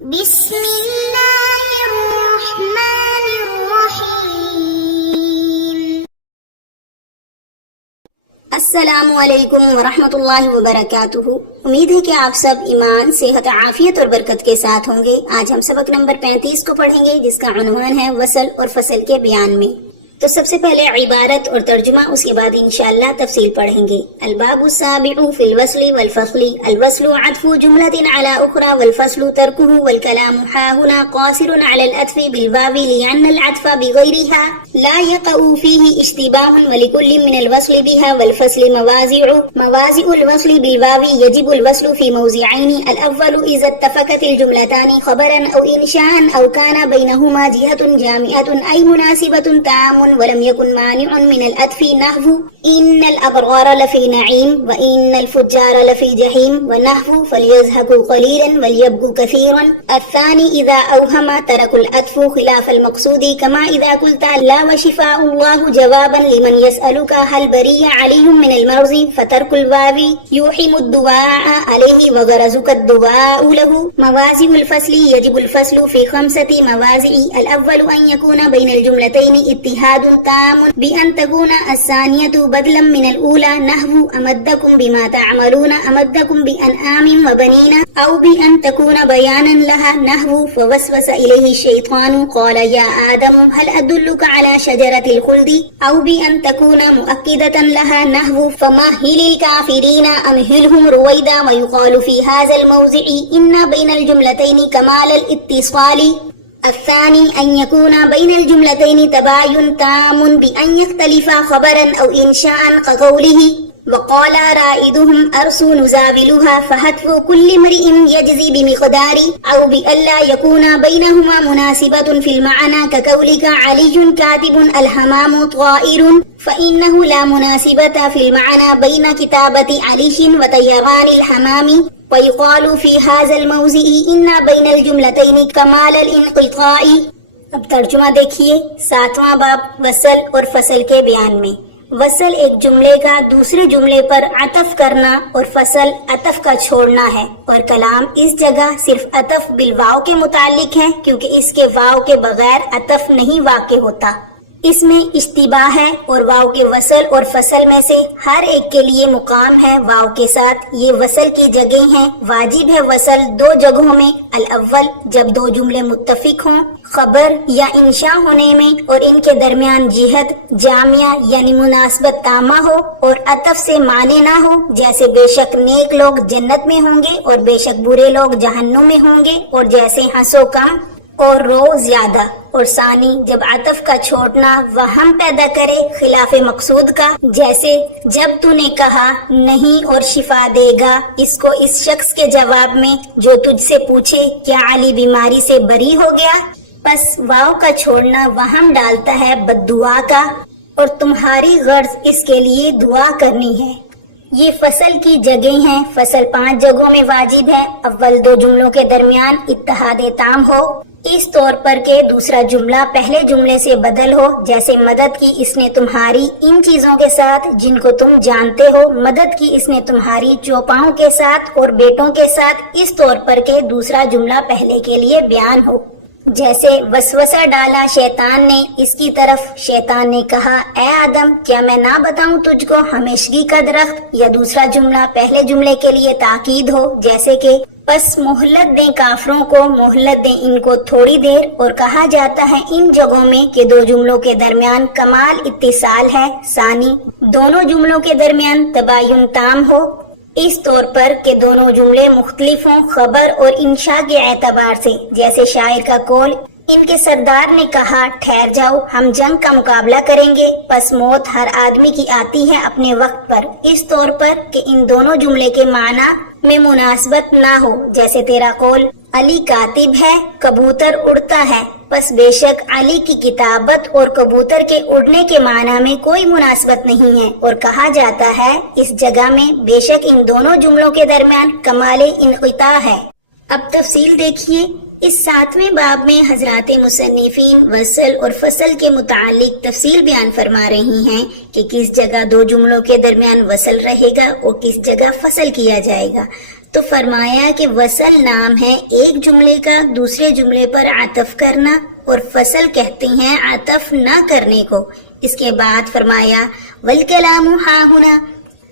بسم اللہ الرحمن الرحیم۔ السلام علیکم ورحمۃ اللہ وبرکاتہ۔ امید ہے کہ آپ سب ایمان، صحت، عافیت اور برکت کے ساتھ ہوں گے۔ آج ہم سبق نمبر 35 کو پڑھیں گے، جس کا عنوان ہے وصل اور فصل کے بیان میں۔ تو سب سے پہلے عبارت اور ترجمہ، اس کے بعد انشاءاللہ تفصیل پڑھیں گے۔ الباب السابع فی الوصل والفصل۔ الوصل عطف جملة على أخرى، والفصل تركه، والكلام ها هنا قاصر على العطف بالواو، لأن العطف بغيرها لا يقع فيه اشتباه، ولكل من الوصل بها والفصل موازع الوصل بالواو يجب الوصل في موضعين: الأول إذا اتفقت الجملتان خبرا أو إنشاء أو كان بينهما جهة جامعة أي مناسبة تام ولم يكن مانع من العطف، نحو إن الأبرار لفي نعيم وإن الفجار لفي جحيم، ونحو فليضحكوا قليلا وليبكوا كثيرا. الثاني إذا أوهم ترك العطف خلاف المقصود، كما إذا قلت لا وشفاء الله جوابا لمن يسألك هل بري علي من المرض، فترك الواو يوحم الدعاء عليه وغرزك الدعاء له. موازع الفصل يجب الفصل في 5 مواضع: الأول أن يكون بين الجملتين اتحاد تام بأن تكون الثانية بدلا من الأولى، نحو أمدكم بما تعملون أمدكم بأنعام وبنين، أو بأن تكون بيانا لها، نحو فوسوس إليه الشيطان قال يا آدم هل أدلك على شجرة الخلد، أو بأن تكون مؤكدة لها، نحو فمهل الكافرين أمهلهم رويدا. ويقال في هذا الموضع إن بين الجملتين كمال الاتصال. الثاني أن يكون بين الجملتين تباين تام بأن يختلفا خبرا أو إنشاء، كقوله وقال رائدهم أرسوا نزاولها، فحذف كل امرئ يجزي بمقدار، أو بألا يكون بينهما مناسبة في المعنى، كقولك علي كاتب الحمام طائر، فإنه لا مناسبة في المعنى بين كتابة علي وطيران الحمام. ويقال في هذا الموضع إن بين الجملتين كمال الانقطاع. اب ترجمہ دیکھیے۔ 7واں باب وصل اور فصل کے بیان میں۔ وصل ایک جملے کا دوسرے جملے پر عطف کرنا، اور فصل عطف کا چھوڑنا ہے، اور کلام اس جگہ صرف عطف بالواو کے متعلق ہے، کیونکہ اس کے واو کے بغیر عطف نہیں واقع ہوتا۔ اس میں اشتباہ ہے، اور واو کے وصل اور فصل میں سے ہر ایک کے لیے مقام ہے واو کے ساتھ۔ یہ وصل کی جگہ ہیں۔ واجب ہے وصل 2 جگہوں میں: الاول جب 2 جملے متفق ہوں، خبر یا انشاء ہونے میں، اور ان کے درمیان جہت جامعہ یعنی مناسبت تامہ ہو، اور عطف سے معنی نہ ہو، جیسے بے شک نیک لوگ جنت میں ہوں گے اور بے شک برے لوگ جہنم میں ہوں گے، اور جیسے ہنسو کم اور رو زیادہ۔ اور ثانی جب عطف کا چھوڑنا وہم پیدا کرے خلاف مقصود کا، جیسے جب تو نے کہا نہیں اور شفا دے گا اس کو اس شخص کے جواب میں جو تجھ سے پوچھے کیا علی بیماری سے بری ہو گیا۔ پس واو کا چھوڑنا وہم ڈالتا ہے بد دعا کا، اور تمہاری غرض اس کے لیے دعا کرنی ہے۔ یہ فصل کی جگہ ہیں۔ فصل 5 جگہوں میں واجب ہے۔ اول 2 جملوں کے درمیان اتحاد تام ہو، اس طور پر کہ دوسرا جملہ پہلے جملے سے بدل ہو، جیسے مدد کی اس نے تمہاری ان چیزوں کے ساتھ جن کو تم جانتے ہو، مدد کی اس نے تمہاری چوپاؤں کے ساتھ اور بیٹوں کے ساتھ، اس طور پر کہ دوسرا جملہ پہلے کے لیے بیان ہو، جیسے وسوسہ ڈالا شیطان نے اس کی طرف، شیطان نے کہا اے آدم کیا میں نہ بتاؤں تجھ کو ہمیشگی کا درخت، یا دوسرا جملہ پہلے جملے کے لیے تاکید ہو، جیسے کہ پس مہلت دیں کافروں کو، مہلت دیں ان کو تھوڑی دیر۔ اور کہا جاتا ہے ان جگہوں میں کہ 2 جملوں کے درمیان کمال اتصال ہے، ثانی دونوں جملوں کے درمیان تباین تام ہو، اس طور پر کہ دونوں جملے مختلف ہوں خبر اور انشاء کے اعتبار سے، جیسے شاعر کا قول ان کے سردار نے کہا ٹھہر جاؤ ہم جنگ کا مقابلہ کریں گے، پس موت ہر آدمی کی آتی ہے اپنے وقت پر، اس طور پر کہ ان دونوں جملے کے معنی میں مناسبت نہ ہو، جیسے تیرا قول علی کاتب ہے کبوتر اڑتا ہے، پس بے شک علی کی کتابت اور کبوتر کے اڑنے کے معنی میں کوئی مناسبت نہیں ہے۔ اور کہا جاتا ہے اس جگہ میں بے شک ان دونوں جملوں کے درمیان کمال انقطاع ہے۔ اب تفصیل دیکھیے۔ اس 7ویں باب میں حضرات مصنفین وصل اور فصل کے متعلق تفصیل بیان فرما رہی ہیں کہ کس جگہ 2 جملوں کے درمیان وصل رہے گا اور کس جگہ فصل کیا جائے گا۔ تو فرمایا کہ وصل نام ہے ایک جملے کا دوسرے جملے پر عطف کرنا، اور فصل کہتے ہیں عطف نہ کرنے کو۔ اس کے بعد فرمایا والکلام ہا ہنا،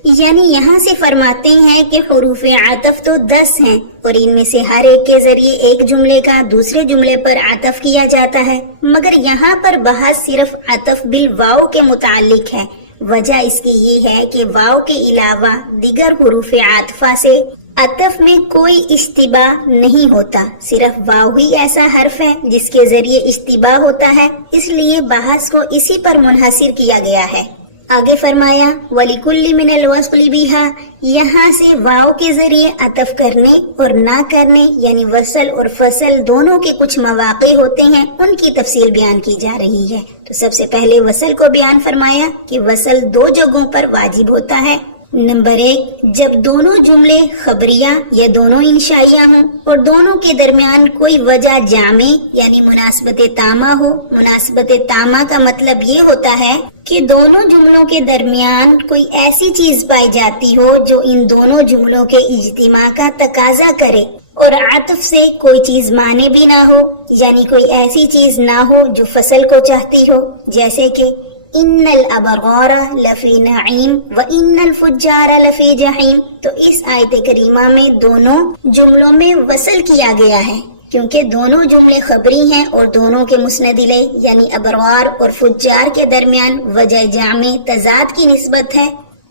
یعنی یہاں سے فرماتے ہیں کہ حروف عطف تو 10 ہیں، اور ان میں سے ہر ایک کے ذریعے ایک جملے کا دوسرے جملے پر عطف کیا جاتا ہے، مگر یہاں پر بحث صرف عطف بالواو کے متعلق ہے۔ وجہ اس کی یہ ہے کہ واو کے علاوہ دیگر حروف عاطفہ سے عطف میں کوئی اشتباہ نہیں ہوتا، صرف واو ہی ایسا حرف ہے جس کے ذریعے اشتباہ ہوتا ہے، اس لیے بحث کو اسی پر منحصر کیا گیا ہے۔ آگے فرمایا وَلِكُلِّ مِنَ الْوَصْلِ بِهَا، یہاں سے واو کے ذریعے عطف کرنے اور نہ کرنے یعنی وصل اور فصل دونوں کے کچھ مواقع ہوتے ہیں، ان کی تفصیل بیان کی جا رہی ہے۔ تو سب سے پہلے وصل کو بیان فرمایا کہ وصل 2 جگہوں پر واجب ہوتا ہے۔ نمبر 1، جب دونوں جملے خبریہ یا دونوں انشائیہ ہوں اور دونوں کے درمیان کوئی وجہ جامع یعنی مناسبت تامہ ہو۔ مناسبت تامہ کا مطلب یہ ہوتا ہے کہ دونوں جملوں کے درمیان کوئی ایسی چیز پائی جاتی ہو جو ان دونوں جملوں کے اجتماع کا تقاضا کرے، اور عطف سے کوئی چیز مانے بھی نہ ہو، یعنی کوئی ایسی چیز نہ ہو جو فصل کو چاہتی ہو، جیسے کہ ان الابرار لفی نعیم و ان الفجار لفی جحیم۔ تو اس آیت کریمہ میں دونوں جملوں میں وصل کیا گیا ہے، کیونکہ دونوں جملے خبری ہیں اور دونوں کے مسند الیہ یعنی ابرار اور فجار کے درمیان وجہ جامع تضاد کی نسبت ہے،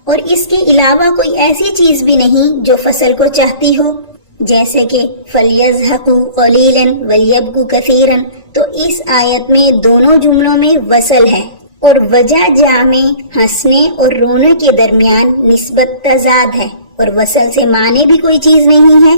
اور اس کے علاوہ کوئی ایسی چیز بھی نہیں جو فصل کو چاہتی ہو، جیسے کہ فَلْيَضْحَكُوا قَلِيلًا وَلْيَبْكُوا كَثِيرًا۔ تو اس آیت میں دونوں جملوں میں وصل ہے، اور وجہ جامع ہنسنے اور رونے کے درمیان نسبت تضاد ہے، اور وصل سے معنی بھی کوئی چیز نہیں ہے۔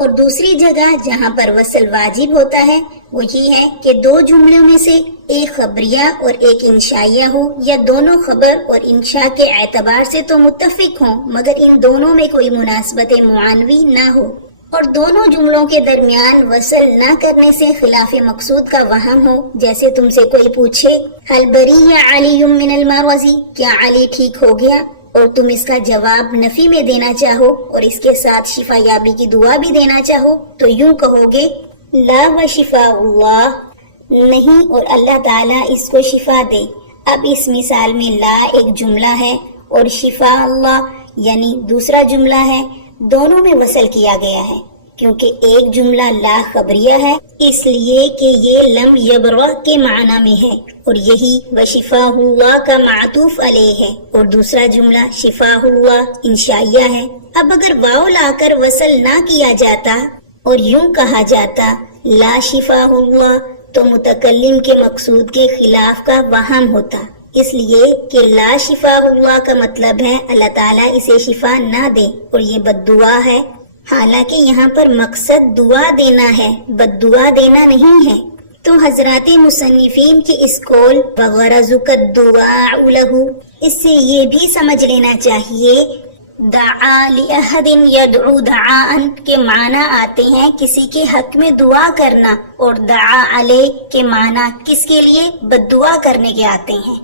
اور دوسری جگہ جہاں پر وصل واجب ہوتا ہے وہ یہ ہے کہ 2 جملوں میں سے ایک خبریہ اور ایک انشائیہ ہو، یا دونوں خبر اور انشاء کے اعتبار سے تو متفق ہوں مگر ان دونوں میں کوئی مناسبت معنوی نہ ہو، اور دونوں جملوں کے درمیان وصل نہ کرنے سے خلاف مقصود کا وہم ہو۔ جیسے تم سے کوئی پوچھے هل بری علی من المرض، کیا علی ٹھیک ہو گیا، اور تم اس کا جواب نفی میں دینا چاہو اور اس کے ساتھ شفا یابی کی دعا بھی دینا چاہو، تو یوں کہو گے لا و شفاء اللہ، نہیں اور اللہ تعالیٰ اس کو شفا دے۔ اب اس مثال میں لا ایک جملہ ہے اور شفاء اللہ یعنی دوسرا جملہ ہے، دونوں میں وصل کیا گیا ہے، کیونکہ ایک جملہ لا خبریہ ہے اس لیے کہ یہ لم یبرہ کے معنی میں ہے، اور یہی وشفاء اللہ کا معطوف علیہ ہے، اور دوسرا جملہ شفاء اللہ انشائیہ ہے۔ اب اگر واو لا کر وصل نہ کیا جاتا اور یوں کہا جاتا لا شفاء اللہ، تو متکلم کے مقصود کے خلاف کا وہم ہوتا، اس لیے کہ لا شفاء اللہ کا مطلب ہے اللہ تعالیٰ اسے شفا نہ دے، اور یہ بد دعا ہے، حالانکہ یہاں پر مقصد دعا دینا ہے، بد دعا دینا نہیں ہے۔ تو حضرات مصنفین کی اس قول وَغَرَضُكَ الدُّعَاءُ لَهُ، اس سے یہ بھی سمجھ لینا چاہیے دعا لِأَحَدٍ يَدْعُو دعاءً کے معنی آتے ہیں کسی کے حق میں دعا کرنا، اور دعا علیہ کے معنی کس کے لیے بد دعا کرنے کے آتے ہیں،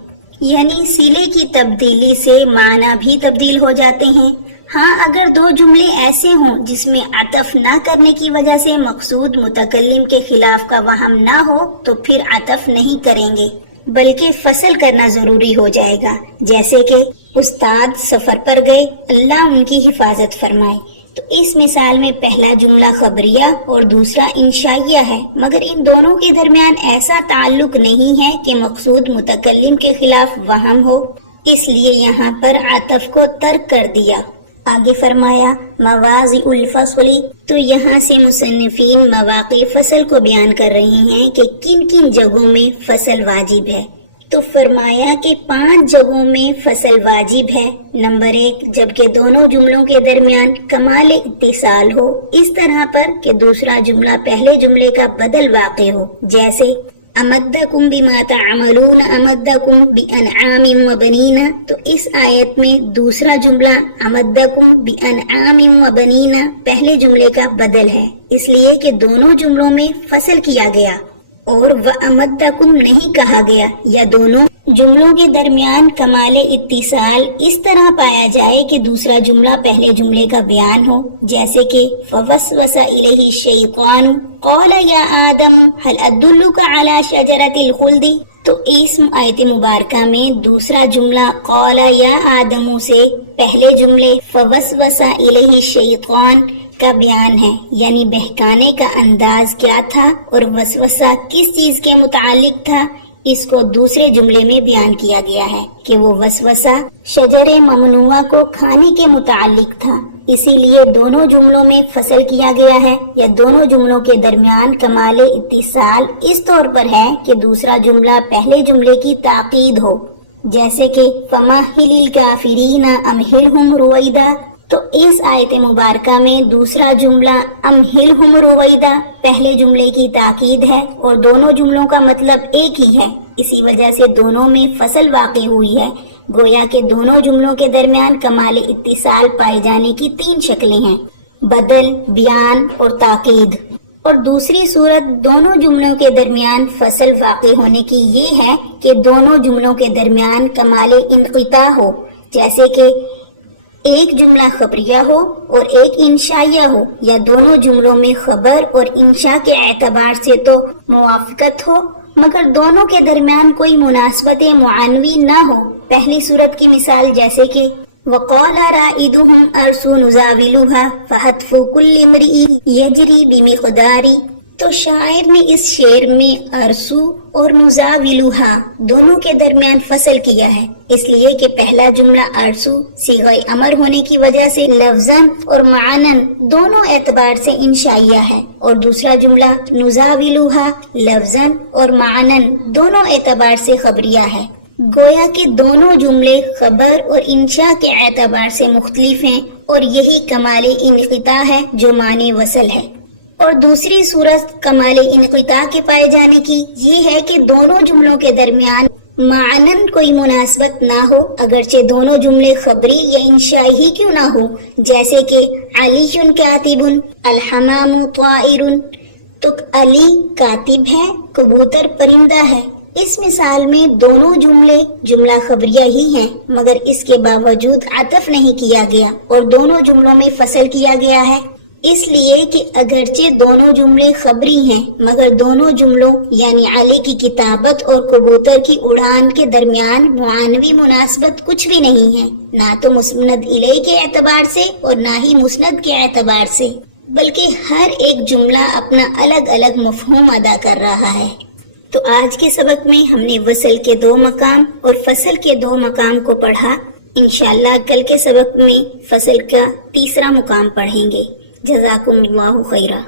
یعنی صیغے کی تبدیلی سے معنی بھی تبدیل ہو جاتے ہیں۔ ہاں اگر 2 جملے ایسے ہوں جس میں عطف نہ کرنے کی وجہ سے مقصود متکلم کے خلاف کا وہم نہ ہو تو پھر عطف نہیں کریں گے، بلکہ فصل کرنا ضروری ہو جائے گا، جیسے کہ استاد سفر پر گئے، اللہ ان کی حفاظت فرمائے۔ تو اس مثال میں پہلا جملہ خبریہ اور دوسرا انشائیہ ہے، مگر ان دونوں کے درمیان ایسا تعلق نہیں ہے کہ مقصود متکلم کے خلاف وہم ہو، اس لیے یہاں پر عطف کو ترک کر دیا۔ آگے فرمایا مواضع الفصل، تو یہاں سے مصنفین مواقع فصل کو بیان کر رہے ہیں کہ کن کن جگہوں میں فصل واجب ہے۔ تو فرمایا کہ 5 جگہوں میں فصل واجب ہے۔ نمبر 1، جبکہ دونوں جملوں کے درمیان کمال اتصال ہو، اس طرح پر کہ دوسرا جملہ پہلے جملے کا بدل واقع ہو، جیسے امدکم بما تعملون امدکم بانعام و بنین۔ تو اس آیت میں دوسرا جملہ امدکم بانعام و بنین پہلے جملے کا بدل ہے، اس لیے کہ دونوں جملوں میں فصل کیا گیا، اور وَأَمَدَّكُمْ نہیں کہا گیا، یا دونوں جملوں کے درمیان کمال اتصال اس طرح پایا جائے کہ دوسرا جملہ پہلے جملے کا بیان ہو، جیسے کہ فَوَسْوَسَ إِلَيْهِ الشَّيْطَانُ قَالَ يَا آدَمُ هَلْ أَدُلُّكَ عَلَى شَجَرَةِ الْخُلْدِ۔ تو اس آیت مبارکہ میں دوسرا جملہ قَالَ يَا آدَمُ سے پہلے جملے فَوَسْوَسَ إِلَيْهِ الشَّيْطَانُ کا بیان ہے، یعنی بہکانے کا انداز کیا تھا اور وسوسہ کس چیز کے متعلق تھا، اس کو دوسرے جملے میں بیان کیا گیا ہے کہ وہ وسوسہ شجر ممنوعہ کو کھانے کے متعلق تھا۔ اسی لیے دونوں جملوں میں فصل کیا گیا ہے، یا دونوں جملوں کے درمیان کمال اتصال اس طور پر ہے کہ دوسرا جملہ پہلے جملے کی تاکید ہو، جیسے کہ فَمَهِّلِ الْكَافِرِينَ أَمْهِلْهُمْ رُوَيْدًا۔ تو اس آیت مبارکہ میں دوسرا جملہ امہلہم رویدا پہلے جملے کی تاکید ہے، اور دونوں جملوں کا مطلب ایک ہی ہے، اسی وجہ سے دونوں میں فصل واقع ہوئی ہے۔ گویا کہ دونوں جملوں کے درمیان کمال اتصال پائے جانے کی تین شکلیں ہیں: بدل، بیان اور تاکید۔ اور دوسری صورت دونوں جملوں کے درمیان فصل واقع ہونے کی یہ ہے کہ دونوں جملوں کے درمیان کمال انقطاع ہو، جیسے کہ ایک جملہ خبریہ ہو اور ایک انشائیہ ہو، یا دونوں جملوں میں خبر اور انشاء کے اعتبار سے تو موافقت ہو مگر دونوں کے درمیان کوئی مناسبت معنوی نہ ہو۔ پہلی صورت کی مثال جیسے کہ وَقَالَ رَائِدُهُمْ أَرْسُ نُزَاوِلُهَا فَحَتْفُ كُلِّ امْرِئٍ يَجْرِي بِمِقْدَارِ۔ تو شاعر نے اس شعر میں ارسو اور نزاولھا دونوں کے درمیان فصل کیا ہے، اس لیے کہ پہلا جملہ ارسو صیغہ امر ہونے کی وجہ سے لفظاً اور معناً دونوں اعتبار سے انشائیہ ہے، اور دوسرا جملہ نزاولھا لفظاً اور معناً دونوں اعتبار سے خبریہ ہے۔ گویا کہ دونوں جملے خبر اور انشاء کے اعتبار سے مختلف ہیں، اور یہی کمال انقطاع ہے جو معنی وصل ہے۔ اور دوسری صورت کمال انقطاع کے پائے جانے کی یہ ہے کہ دونوں جملوں کے درمیان معنن کوئی مناسبت نہ ہو، اگرچہ دونوں جملے خبری یا انشائی ہی کیوں نہ ہو، جیسے کہ علی کاتب الحمام طائر۔ تو علی کاتب ہے، کبوتر پرندہ ہے۔ اس مثال میں دونوں جملے جملہ خبریہ ہی ہیں، مگر اس کے باوجود عطف نہیں کیا گیا اور دونوں جملوں میں فصل کیا گیا ہے، اس لیے کہ اگرچہ دونوں جملے خبری ہیں مگر دونوں جملوں یعنی علی کی کتابت اور کبوتر کی اڑان کے درمیان معنوی مناسبت کچھ بھی نہیں ہے، نہ تو مسند الیہ کے اعتبار سے اور نہ ہی مسند کے اعتبار سے، بلکہ ہر ایک جملہ اپنا الگ الگ مفہوم ادا کر رہا ہے۔ تو آج کے سبق میں ہم نے وصل کے 2 مقام اور فصل کے 2 مقام کو پڑھا۔ انشاءاللہ کل کے سبق میں فصل کا 3 مقام پڑھیں گے۔ جزاکم اللہ خیرہ۔